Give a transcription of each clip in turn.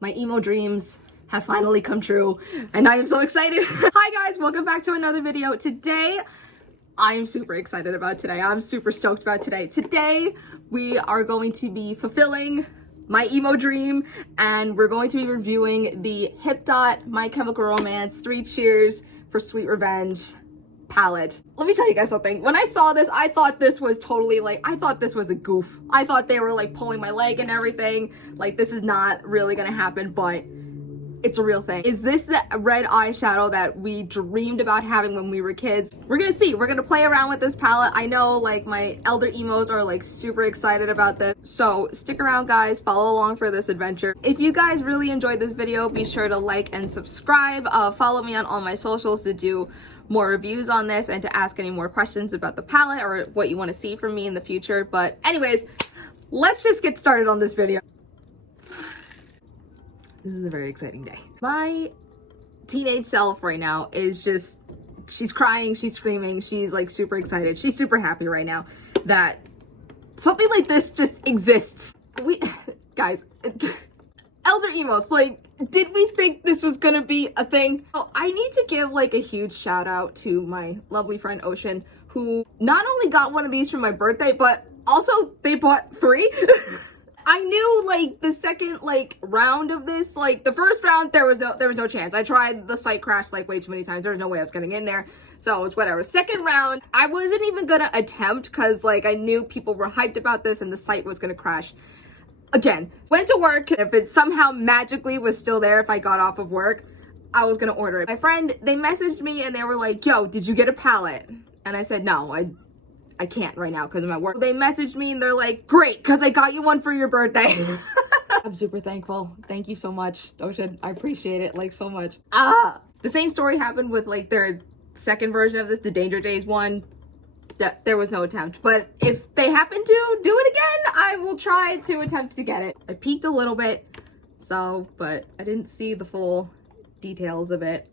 My emo dreams have finally come true, and I am so excited. Hi guys, welcome back to another video. Today, I'm super excited about today. I'm super stoked about today. Today, we are going to be fulfilling my emo dream, and we're going to be reviewing the Hipdot My Chemical Romance 3 Cheers for Sweet Revenge palette. Let me tell you guys something. When I saw this, I thought this was totally I thought this was a goof. I thought they were pulling my leg and everything. This is not really gonna happen, but it's a real thing. Is this the red eyeshadow that we dreamed about having when we were kids? We're gonna see. We're gonna play around with this palette. I know my elder emos are super excited about this. So stick around guys, follow along for this adventure. If you guys really enjoyed this video, be sure to like and subscribe. Follow me on all my socials to do more reviews on this and to ask any more questions about the palette or what you want to see from me in the future. But anyways, let's just get started on this video. This is a very exciting day. My teenage self right now is just, she's crying, she's screaming, she's super excited. She's super happy right now that something like this just exists. Guys, elder emos, did we think this was gonna be a thing? Oh, I need to give a huge shout out to my lovely friend Ocean, who not only got one of these for my birthday, but also they bought 3. I knew the second round of this, the first round there was no chance. I tried, the site crashed way too many times. There was no way I was getting in there. So it's whatever. Second round, I wasn't even gonna attempt because I knew people were hyped about this and the site was gonna crash. Again, went to work. If it somehow magically was still there if I got off of work, I was gonna order it. My friend, they messaged me and they were like, yo, did you get a palette? And I said, no, I can't right now because of my work. They messaged me and they're like, great, because I got you one for your birthday. I'm super thankful. Thank you so much, Ocean. I appreciate it so much. The same story happened with their second version of this, the Danger Days one. That there was no attempt, but if they happen to do it again, I will try to attempt to get it. I peeked a little bit, but I didn't see the full details of it.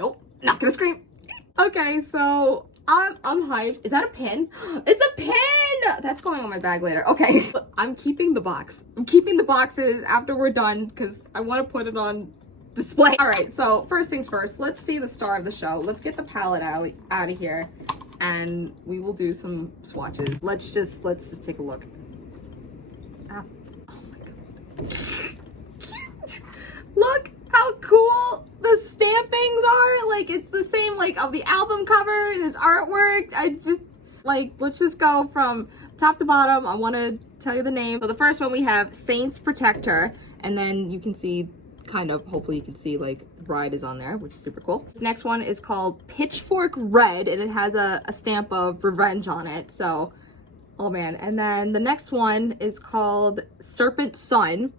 Nope, not gonna scream. Okay, so I'm hyped. Is that a pin? It's a pin! That's going on my bag later. Okay, I'm keeping the box. I'm keeping the boxes after we're done because I want to put it on display. All right, so first things first, let's see the star of the show. Let's get the palette out of here and we will do some swatches. Let's just take a look. Oh my god. Look how cool the stampings are. It's the same of the album cover and his artwork. I just let's just go from top to bottom. I want to tell you the name. So the first one we have Saints Protector, and then you can see hopefully you can see the bride is on there, which is super cool. This next one is called Pitchfork Red, and it has a stamp of revenge on it. So, oh man. And then the next one is called Serpent Sun.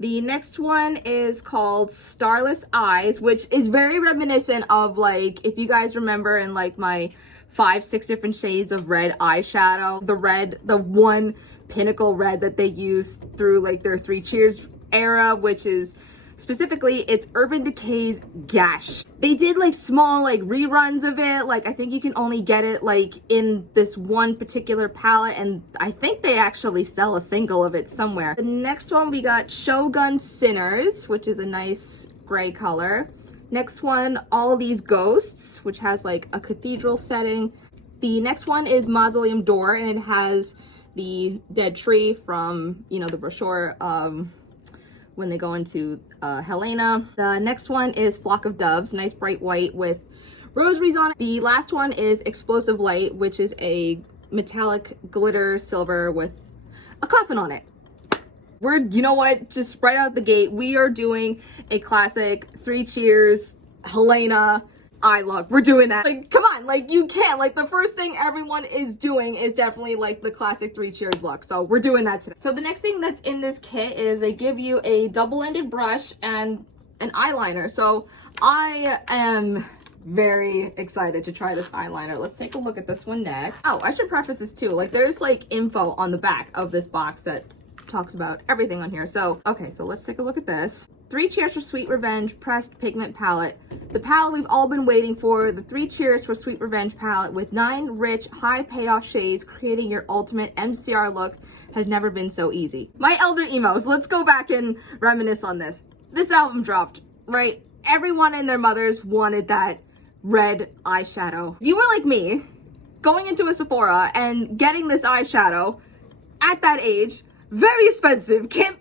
The next one is called Starless Eyes, which is very reminiscent of if you guys remember in my 5-6 different shades of red eyeshadow, the one pinnacle red that they used through their 3 Cheers era, which is specifically, it's Urban Decay's Gash. They did small reruns of it. I think you can only get it in this one particular palette, and I think they actually sell a single of it somewhere. The next one we got Shogun Sinners, which is a nice gray color. Next one, All These Ghosts, which has a cathedral setting. The next one is Mausoleum Door, and it has the dead tree from, the brochure when they go into Helena. The next one is Flock of Doves, nice bright white with rosaries on it. The last one is Explosive Light, which is a metallic glitter silver with a coffin on it. You know what, just right out the gate, we are doing a classic 3 Cheers Helena eye look. We're doing that. Come on, you can't. The first thing everyone is doing is definitely the classic 3 Cheers look. So we're doing that today. So the next thing that's in this kit is they give you a double-ended brush and an eyeliner. So I am very excited to try this eyeliner. Let's take a look at this one next. Oh, I should preface this too. There's info on the back of this box that talks about everything on here. So, okay, so let's take a look at this. 3 Cheers for Sweet Revenge Pressed Pigment Palette. The palette we've all been waiting for, the 3 Cheers for Sweet Revenge palette with 9 rich, high payoff shades, creating your ultimate MCR look has never been so easy. My elder emos, let's go back and reminisce on this. This album dropped, right? Everyone and their mothers wanted that red eyeshadow. If you were like me, going into a Sephora and getting this eyeshadow at that age, very expensive, can't,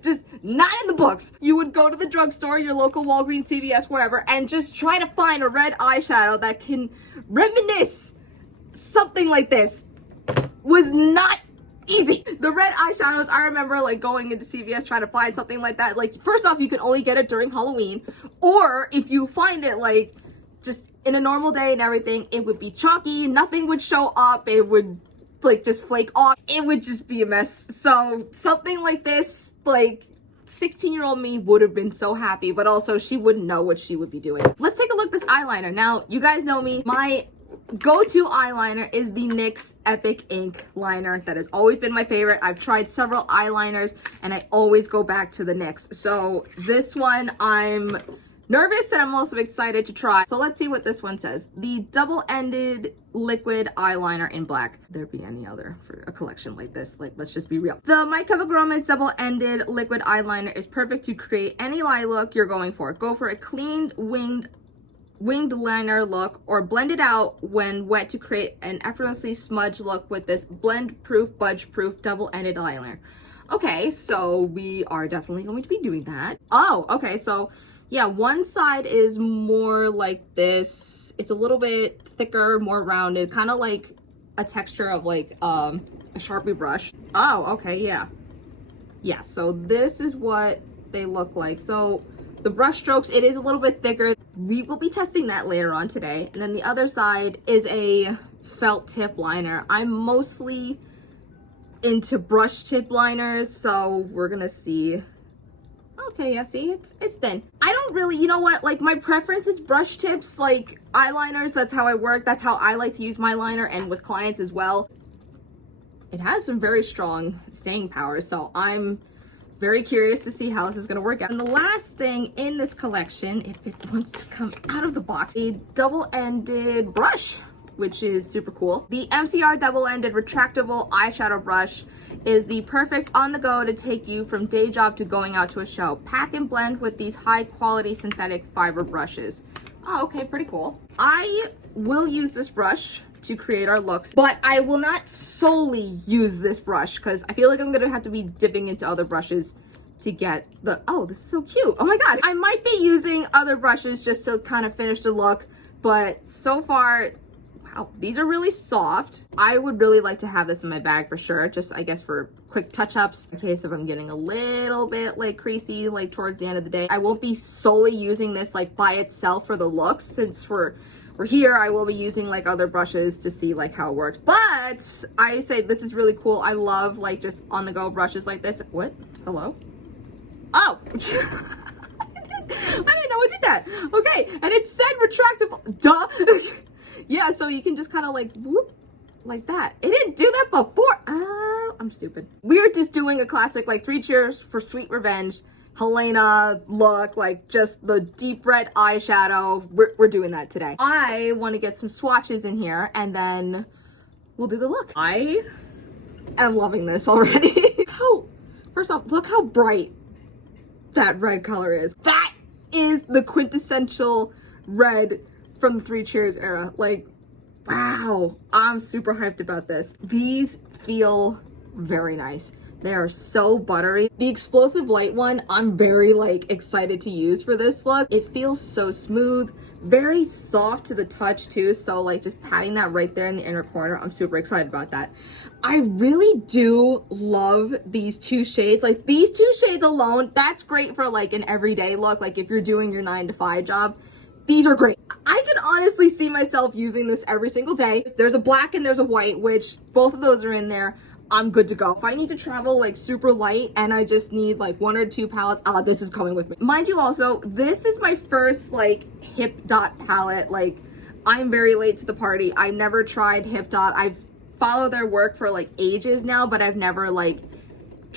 just not in the books. You would go to the drugstore, your local Walgreens, CVS, wherever, and just try to find a red eyeshadow that can reminisce something like this. Was not easy. The red eyeshadows, I remember like going into CVS trying to find something like that. Like, first off, you could only get it during Halloween, or if you find it like just in a normal day and everything, it would be chalky, nothing would show up, it would like just flake off, it would just be a mess. So something like this, like 16-year-old me would have been so happy, but also she wouldn't know what she would be doing. Let's take a look at this eyeliner. Now, you guys know me, my go-to eyeliner is the NYX Epic Ink Liner. That has always been my favorite. I've tried several eyeliners and I always go back to the NYX. So this one I'm nervous and I'm also excited to try. So let's see what this one says. The double-ended liquid eyeliner in black. There be any other for a collection like this? Like, let's just be real. The My Chemical Romance double-ended liquid eyeliner is perfect to create any eye look you're going for. Go for a clean winged liner look or blend it out when wet to create an effortlessly smudged look with this blend-proof, budge-proof double-ended eyeliner. Okay, so we are definitely going to be doing that. Oh, okay, so yeah, one side is more like this. It's a little bit thicker, more rounded, kind of like a texture of like a Sharpie brush. Oh, okay, yeah. Yeah, so this is what they look like. So the brush strokes, it is a little bit thicker. We will be testing that later on today. And then the other side is a felt tip liner. I'm mostly into brush tip liners, so we're gonna see. Okay, yeah, see, it's thin. I don't really, you know what, like my preference is brush tips, like eyeliners. That's how I work. That's how I like to use my liner, and with clients as well. It has some very strong staying power, so I'm very curious to see how this is going to work out. And the last thing in this collection, if it wants to come out of the box, a double-ended brush, which is super cool. The MCR double-ended retractable eyeshadow brush is the perfect on-the-go to take you from day job to going out to a show. Pack and blend with these high-quality synthetic fiber brushes. Oh, okay, pretty cool. I will use this brush to create our looks, but I will not solely use this brush because I feel like I'm gonna have to be dipping into other brushes to get the, oh, this is so cute. Oh my God. I might be using other brushes just to kind of finish the look, but so far, wow, these are really soft. I would really like to have this in my bag for sure, just I guess for quick touch-ups in case if I'm getting a little bit like creasy like towards the end of the day. I won't be solely using this like by itself for the looks. Since we're here, I will be using like other brushes to see like how it works. But I say this is really cool. I love like just on the go brushes like this. What? Hello? Oh! I didn't know it did that. Okay, and it said retractable. Duh! Yeah, so you can just kind of like whoop like that. It didn't do that before. Oh, I'm stupid. We're just doing a classic like 3 Cheers for Sweet Revenge Helena look, like just the deep red eyeshadow. We're doing that today. I want to get some swatches in here and then we'll do the look. I am loving this already. First off, look how bright that red color is. That is the quintessential red from the 3 Cheers era. Like, wow, I'm super hyped about this. These feel very nice. They are so buttery. The explosive light one, I'm very like excited to use for this look. It feels so smooth, very soft to the touch too. So like just patting that right there in the inner corner, I'm super excited about that. I really do love these 2 shades. Like these 2 shades alone, that's great for like an everyday look. Like if you're doing your 9-to-5 job, these are great. I can honestly see myself using this every single day. There's a black and there's a white, which both of those are in there. I'm good to go. If I need to travel like super light and I just need like 1 or 2 palettes, this is coming with me. Mind you also, this is my first like Hipdot palette. Like I'm very late to the party. I've never tried Hipdot. I've followed their work for like ages now, but I've never like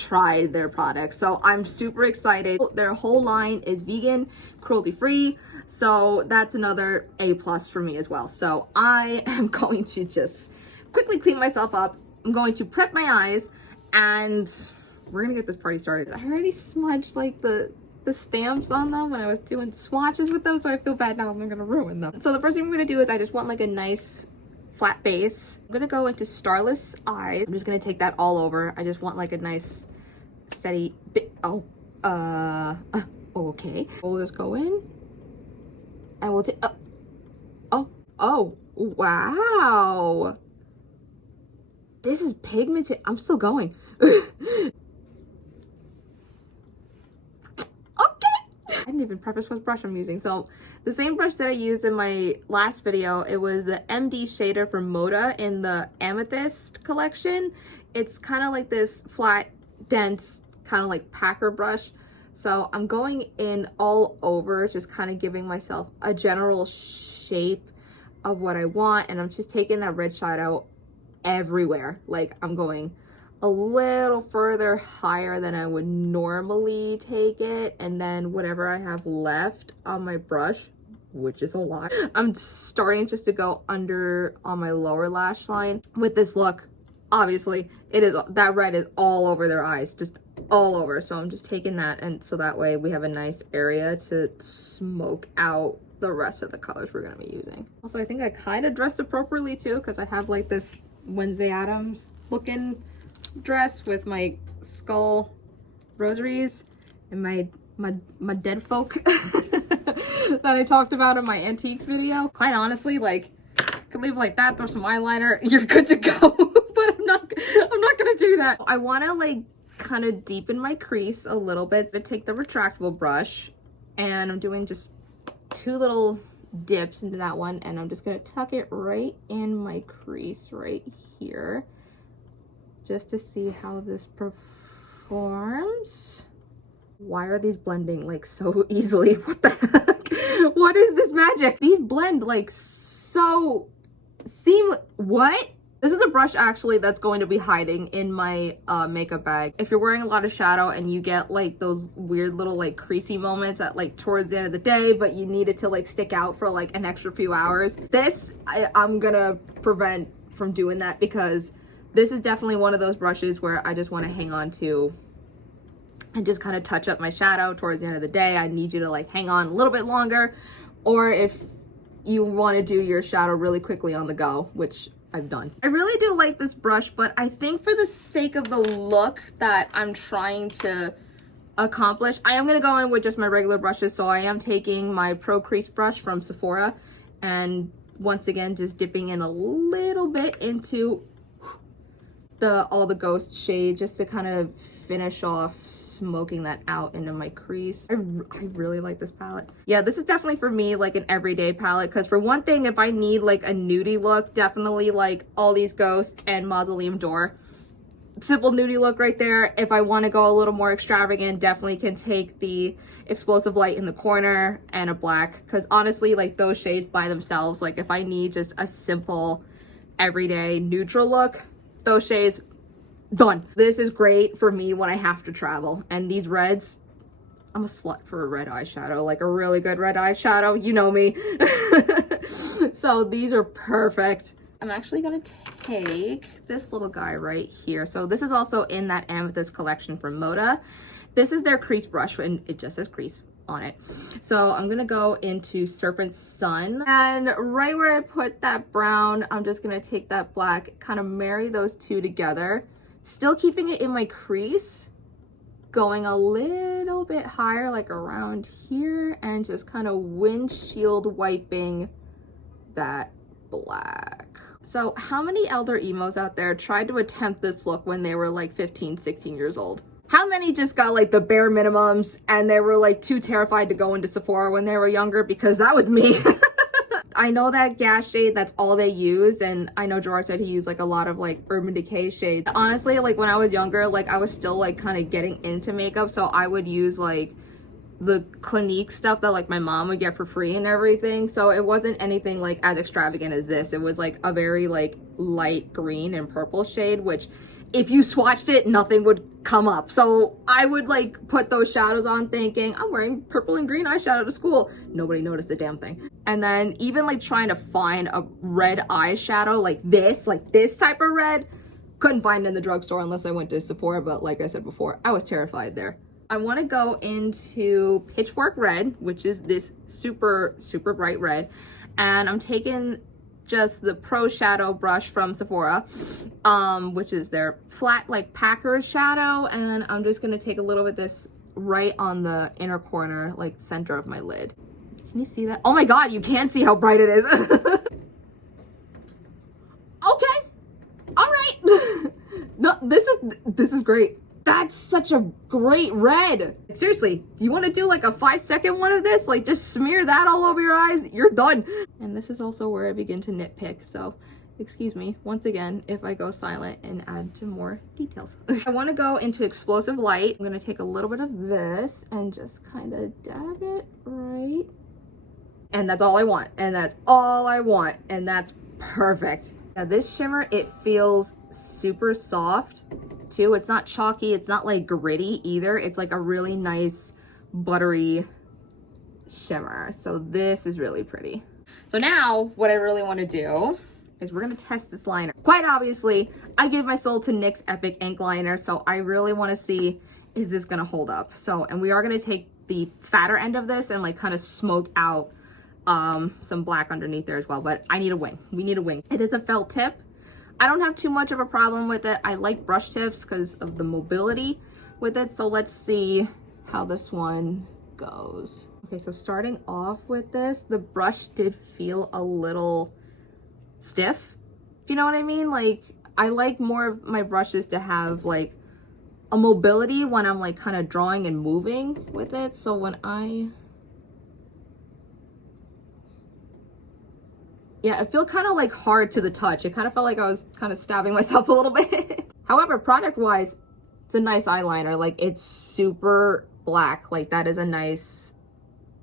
tried their products. So I'm super excited. Their whole line is vegan, cruelty free. So that's another A+ for me as well. So I am going to just quickly clean myself up. I'm going to prep my eyes and we're gonna get this party started. I already smudged like the stamps on them when I was doing swatches with them, so I feel bad now I'm gonna ruin them. So the first thing I'm gonna do is I just want like a nice flat base. I'm gonna go into Starless Eyes. I'm just gonna take that all over. I just want like a nice steady bit. Okay. We'll just go in and we'll take, oh, wow. This is pigmented. I'm still going. I didn't even preface what brush I'm using. So the same brush that I used in my last video, it was the MD shader from Moda in the Amethyst collection. It's kind of like this flat, dense, kind of like packer brush. So I'm going in all over, just kind of giving myself a general shape of what I want. And I'm just taking that red shadow everywhere. Like I'm going a little further higher than I would normally take it, and then whatever I have left on my brush, which is a lot, I'm starting just to go under on my lower lash line. With this look, obviously it is, that red is all over their eyes, just all over. So I'm just taking that, and so that way we have a nice area to smoke out the rest of the colors we're going to be using. Also, I think I kind of dressed appropriately too, because I have like this Wednesday Addams looking dress with my skull rosaries and my dead folk that I talked about in my antiques video. Quite honestly, like, you can leave it like that, throw some eyeliner, you're good to go. But I'm not gonna do that. I want to like kind of deepen my crease a little bit. I take the retractable brush and I'm doing just 2 little dips into that one, and I'm just gonna tuck it right in my crease right here, just to see how this performs. Why are these blending like so easily? What the heck? What is this magic? These blend like so seamless. What? This is a brush actually that's going to be hiding in my makeup bag. If you're wearing a lot of shadow and you get like those weird little like creasy moments at like towards the end of the day, but you need it to like stick out for like an extra few hours, this I'm gonna prevent from doing that, because this is definitely one of those brushes where I just want to hang on to and just kind of touch up my shadow towards the end of the day. I need you to like hang on a little bit longer, or if you want to do your shadow really quickly on the go, which I've done. I really do like this brush, but I think for the sake of the look that I'm trying to accomplish, I am going to go in with just my regular brushes. So I am taking my Pro Crease brush from Sephora, and once again just dipping in a little bit into all the ghost shade, just to kind of finish off smoking that out into my crease. I really like this palette. Yeah, this is definitely for me like an everyday palette, because for one thing, if I need like a nudie look, definitely like All These Ghosts and Mausoleum Door. Simple nudie look right there. If I want to go a little more extravagant, definitely can take the Explosive Light in the corner and a black, because honestly, like those shades by themselves, like if I need just a simple everyday neutral look, those shades, done. This is great for me when I have to travel. And these reds, I'm a slut for a red eyeshadow, like a really good red eyeshadow, you know me. So these are perfect. I'm actually gonna take this little guy right here. So this is also in that Amethyst collection from Moda. This is their crease brush, and it just says crease on it. So I'm gonna go into Serpent Sun, and right where I put that brown, I'm just gonna take that black, kind of marry those two together, still keeping it in my crease, going a little bit higher, like around here, and just kind of windshield wiping that black. So how many elder emos out there tried to attempt this look when they were like 15, 16 years old? How many just got like the bare minimums and they were like too terrified to go into Sephora when they were younger? Because that was me. I know that gas shade, that's all they use, and I know Gerard said he used like a lot of like Urban Decay shade. Honestly, like when I was younger, like I was still like kind of getting into makeup, so I would use like the Clinique stuff that like my mom would get for free and everything. So it wasn't anything like as extravagant as this. It was like a very like light green and purple shade, which if you swatched it, nothing would come up. So I would like put those shadows on thinking, I'm wearing purple and green eyeshadow to school. Nobody noticed a damn thing. And then even like trying to find a red eyeshadow like this type of red, couldn't find it in the drugstore unless I went to Sephora. But like I said before, I was terrified there. I want to go into Pitchfork Red, which is this super, super bright red. And I'm taking just the Pro Shadow brush from Sephora, which is their flat like packer shadow, and I'm just gonna take a little bit of this right on the inner corner, like center of my lid. Can you see that? Oh my god, you can see how bright it is. Okay, all right. No, this is great. That's such a great red. Seriously, do you want to do like a 5-second one of this? Like just smear that all over your eyes, you're done. And this is also where I begin to nitpick. So excuse me once again if I go silent and add some more details. I want to go into Explosive Light. I'm going to take a little bit of this and just kind of dab it right. And that's all I want. And that's all I want. And that's perfect. Now this shimmer, it feels super soft too. It's not chalky, it's not like gritty either. It's like a really nice buttery shimmer. So this is really pretty. So now what I really want to do is we're going to test this liner. Quite obviously, I gave my soul to NYX Epic Ink Liner, so I really want to see, is this going to hold up? So, and we are going to take the fatter end of this and like kind of smoke out some black underneath there as well, but I need a wing. We need a wing. It is a felt tip. I don't have too much of a problem with it. I like brush tips because of the mobility with it. So let's see how this one goes. Okay, so starting off with this, the brush did feel a little stiff, if you know what I mean. Like I like more of my brushes to have like a mobility when I'm like kind of drawing and moving with it. So when yeah, it felt kind of like hard to the touch. It kind of felt like I was kind of stabbing myself a little bit. However, product wise, it's a nice eyeliner. Like it's super black. Like that is a nice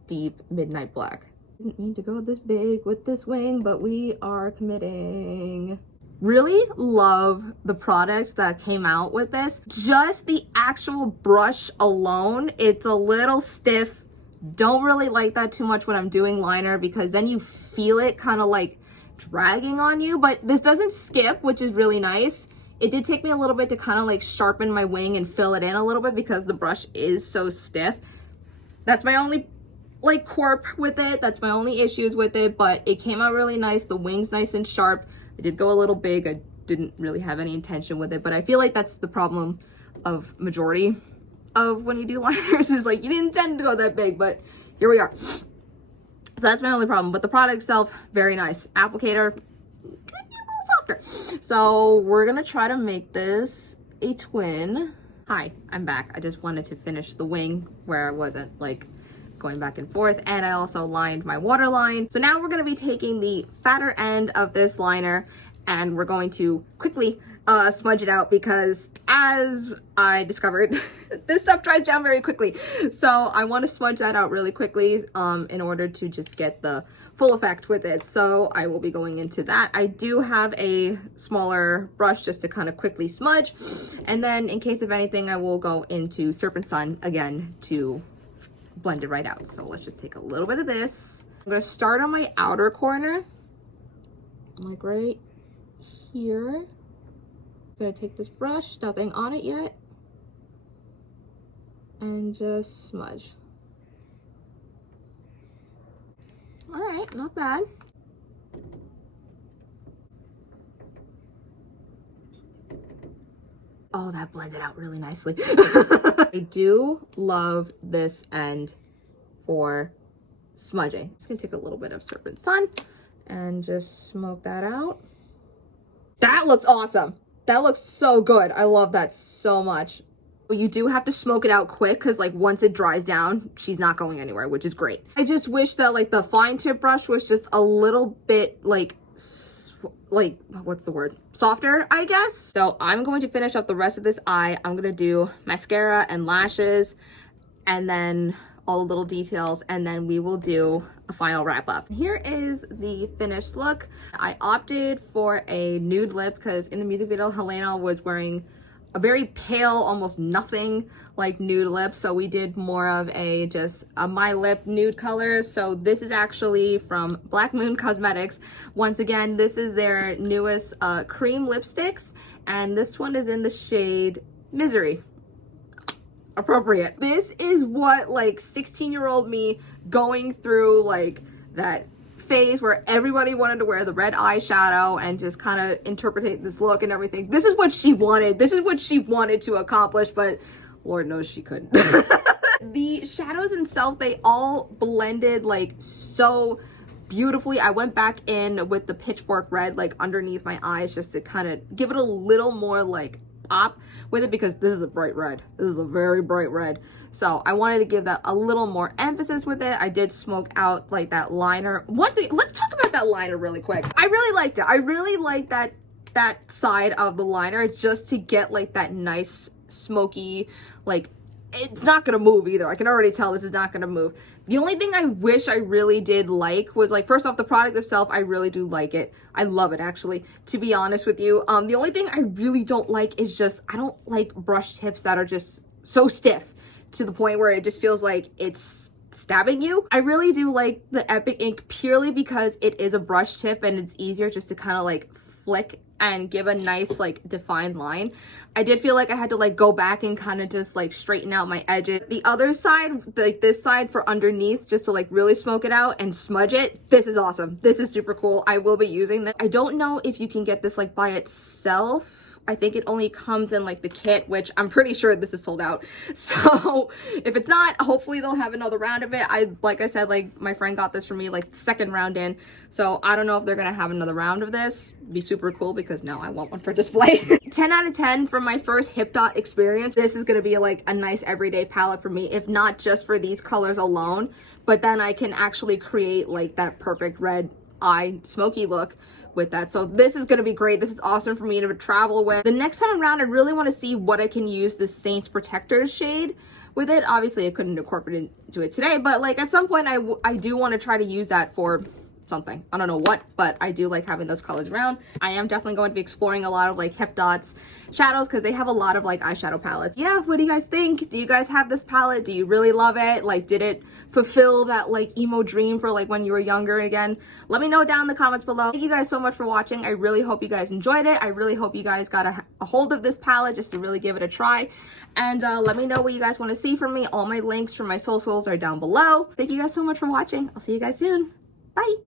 deep midnight black. Didn't mean to go this big with this wing, but we are committing. Really love the products that came out with this. Just the actual brush alone, it's a little stiff. Don't really like that too much when I'm doing liner because then you feel it kind of like dragging on you, but this doesn't skip, which is really nice. It did take me a little bit to kind of like sharpen my wing and fill it in a little bit because the brush is so stiff. That's my only like quirk with it. That's my only issues with it, but it came out really nice. The wing's nice and sharp. It did go a little big. I didn't really have any intention with it, but I feel like that's the problem of majority of when you do liners is like you didn't intend to go that big, but here we are. So that's my only problem, but the product itself, very nice. Applicator, could be a little softer. So we're gonna try to make this a twin. Hi, I'm back. I just wanted to finish the wing where I wasn't like going back and forth, and I also lined my waterline. So now we're gonna be taking the fatter end of this liner and we're going to quickly smudge it out because as I discovered, this stuff dries down very quickly. So I want to smudge that out really quickly in order to just get the full effect with it. So I will be going into that. I do have a smaller brush just to kind of quickly smudge. And then in case of anything, I will go into Serpent Sun again to blend it right out. So let's just take a little bit of this. I'm going to start on my outer corner, like right here. I'm gonna take this brush, nothing on it yet, and just smudge. All right, not bad. Oh, that blended out really nicely. I do love this end for smudging. I'm just gonna take a little bit of Serpent Sun and just smoke that out. That looks awesome. That looks so good. I love that so much. But you do have to smoke it out quick because like once it dries down, she's not going anywhere, which is great. I just wish that like the fine tip brush was just a little bit like what's the word? Softer, I guess. So I'm going to finish up the rest of this eye. I'm gonna do mascara and lashes and then all the little details, and then we will do a final wrap up. Here is the finished look. I opted for a nude lip because in the music video, Helena was wearing a very pale, almost nothing like nude lip. So we did more of a just a My Lip nude color. So this is actually from Black Moon Cosmetics. Once again, this is their newest cream lipsticks, and this one is in the shade Misery. Appropriate. This is what like 16-year-old me going through like that phase where everybody wanted to wear the red eyeshadow and just kind of interpret this look and everything. This is what she wanted. This is what she wanted to accomplish, but Lord knows she couldn't. The shadows themselves, they all blended like so beautifully. I went back in with the Pitchfork Red like underneath my eyes just to kind of give it a little more like pop with it, because this is a bright red. This is a very bright red. So I wanted to give that a little more emphasis with it. I did smoke out like that liner. Once again, let's talk about that liner really quick. I really liked it. I really liked that side of the liner, just to get like that nice smoky, like it's not gonna move either. I can already tell this is not gonna move. The only thing I wish I really did like was like, first off, the product itself, I really do like it. I love it, actually, to be honest with you. The only thing I really don't like is just, I don't like brush tips that are just so stiff to the point where it just feels like it's stabbing you. I really do like the Epic Ink purely because it is a brush tip and it's easier just to kind of like flick and give a nice like defined line. I did feel like I had to like go back and kind of just like straighten out my edges. The other side, like this side for underneath, just to like really smoke it out and smudge it, this is awesome. This is super cool. I will be using this. I don't know if you can get this like by itself. I think it only comes in like the kit, which I'm pretty sure this is sold out. So if it's not, hopefully they'll have another round of it. Like I said, like my friend got this for me like second round in. So I don't know if they're gonna have another round of this. It'd be super cool because now I want one for display. 10 out of 10 for my first Hipdot experience. This is gonna be like a nice everyday palette for me, if not just for these colors alone, but then I can actually create like that perfect red eye smoky look with that. So this is going to be great. This is awesome for me to travel with. The next time around, I really want to see what I can use the Saints Protectors shade with it. Obviously, I couldn't incorporate it into it today, but like at some point, I do want to try to use that for something. I don't know what, but I do like having those colors around. I am definitely going to be exploring a lot of like Hipdot's shadows because they have a lot of like eyeshadow palettes. Yeah, what do you guys think? Do you guys have this palette? Do you really love it? Like, did it fulfill that like emo dream for like when you were younger again? Let me know down in the comments below. Thank you guys so much for watching. I really hope you guys enjoyed it. I really hope you guys got a hold of this palette just to really give it a try. And let me know what you guys want to see from me. All my links for my socials are down below. Thank you guys so much for watching. I'll see you guys soon. Bye.